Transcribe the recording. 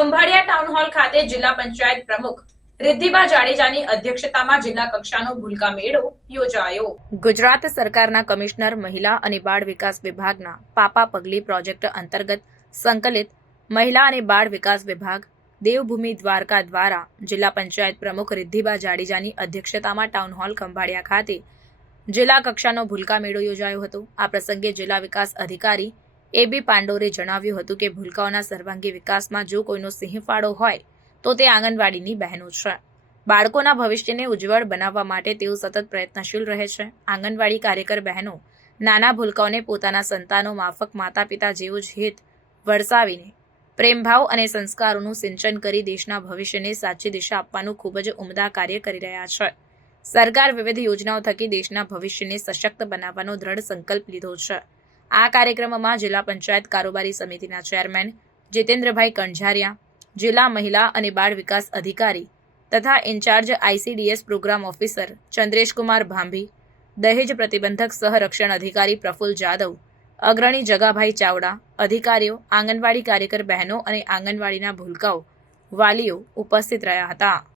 Khambhalia town hall ખાતે જિલ્લા પંચાયત પ્રમુખ રિદ્ધિબા જાડેજાની અધ્યક્ષતામાં જિલ્લા કક્ષાનો ભૂલકા મેળો યોજાયો. ગુજરાત સરકારના કમિશનર મહિલા અને બાળ વિકાસ વિભાગના પાપા પગલી પ્રોજેક્ટ અંતર્ગત સંકલિત મહિલા અને બાળ વિકાસ વિભાગ દેવભૂમિ દ્વારકા દ્વારા જિલ્લા પંચાયત પ્રમુખ રિદ્ધિબા જાડેજાની અધ્યક્ષતામાં ટાઉન હોલ ખંભાળિયા ખાતે જિલ્લા કક્ષાનો ભૂલકા મેળો યોજાયો હતો. આ પ્રસંગે જિલ્લા વિકાસ અધિકારી એ બી પાંડોરે જણાવ્યું હતું કે ભૂલકાઓના સર્વાંગી વિકાસમાં જો કોઈનો સિંહ ફાળો હોય, તો તે આંગણવાડીની બહેનો છે. બાળકોના ભવિષ્યને ઉજ્જવળ બનાવવા માટે તેઓ સતત પ્રયત્નશીલ રહે છે. આંગણવાડી કાર્યકર બહેનો નાના ભૂલકાઓને પોતાના સંતાનો, માફક માતા પિતા જેવું જ હિત વરસાવીને પ્રેમભાવ અને સંસ્કારોનું સિંચન કરી દેશના ભવિષ્યને સાચી દિશા આપવાનું ખૂબ જ ઉમદા કાર્ય કરી રહ્યા છે. સરકાર વિવિધ યોજનાઓ થકી દેશના ભવિષ્યને સશક્ત બનાવવાનો દ્રઢ સંકલ્પ લીધો છે. આ કાર્યક્રમમાં જિલ્લા પંચાયત કારોબારી સમિતિના ચેરમેન જીતેન્દ્રભાઈ કણઝારિયા જિલ્લા મહિલા અને બાળ વિકાસ અધિકારી તથા in-charge ICDS programme officer Chandreshkumar Bhambhi, દહેજ પ્રતિબંધક સહરક્ષણ અધિકારી પ્રફુલ જાદવ, અગ્રણી જગાભાઈ ચાવડા, અધિકારીઓ, આંગણવાડી કાર્યકર બહેનો અને આંગણવાડીના ભૂલકાઓ, વાલીઓ ઉપસ્થિત રહ્યા હતા.